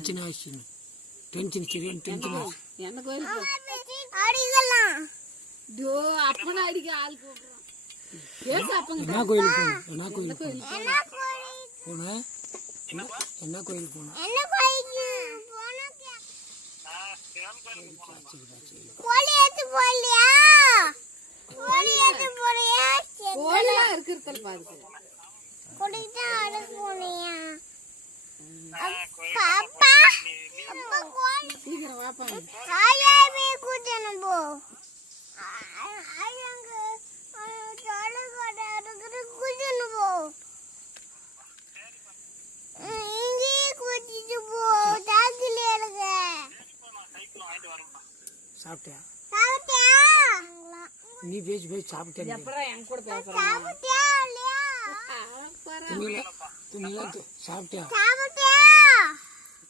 tension சரியான tension என்ன கோயில் அடிக்கலாம் டோ அப்பனா அடிக்க ஆள் கூப்பிடுறான் ஏன் அப்பங்க என்ன கோயில் போன என்ன கோயில் போன என்ன கோயில் போன என்ன கோயில் போன என்ன கோயில் போனா கோழி ஏத்து போலியா கோழி ஏத்து போறியா கோயிலா இருக்குறதல் பாருங்க கோழி தான் அடக்கு போனியா பாப்பா அப்பா கோழி சீக்கிரம் வாப்பா ஆயாவே கூட்டணும் போ ஆயாங்க சாலை கடை இருக்கிற கூட்டணும் போ இங்கே கூட்டிட்டு போ டாக்கில இருக்க சாப்பிட்டியா சாப்பிட்டியா நீ பேசி சாப்பிட்டியா எப்பறா என் கூட பேசுறான் சாப்பிட்டியா இல்லையா துணில சாப்பிட்டியா சாப்பிட்டியா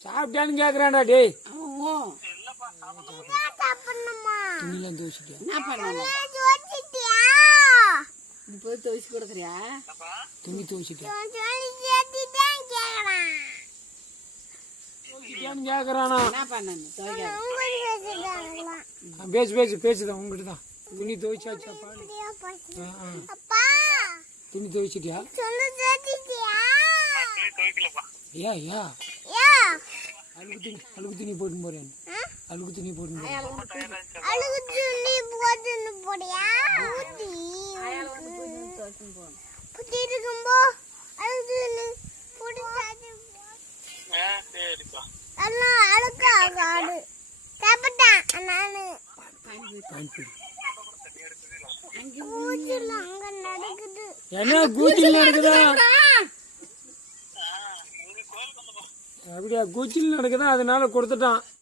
சாப்பிட்டியான்னு கேக்குறான்டா டேய் ஓ என்ன சாப்பிடணுமா துணில தோசிட்டியா என்ன பண்ணணும் ஜோதிட்டியா நீ போய் தோசி கொடுக்கறியா துணி தோசிட்டியா சொல்லி ஜோதிட்டான் கேக்குறான் தோசிட்டியான்னு கேக்குறானா என்ன பண்ணணும் தோக்க உங்களுக்கு பேசுறாங்களா பேசுதான் உங்ககிட்ட தான் துணி துவைச்சாச்சா பாரு அப்பா துணி துவைச்சிட்டியா சொல்லு ஜோதிட்டியா ஏன் யா அழுக்கு துணி போட்டு போறேன் அழுக்கு துணி போட்டு போறேன் அழுகு துணி போட்டுன்னு போறியா ஊத்தி புத்தி இருக்கும்போ அழுகு துணி போட்டு எல்லாம் அழுக்கா காடு சாப்பிட்டான் நானு பானிபூரி பூச்சில அங்க நடக்குது என்ன கூச்சில் நடக்குதா அப்படியா கூச்சில் நடக்குதா அதனால கொடுத்துட்டான்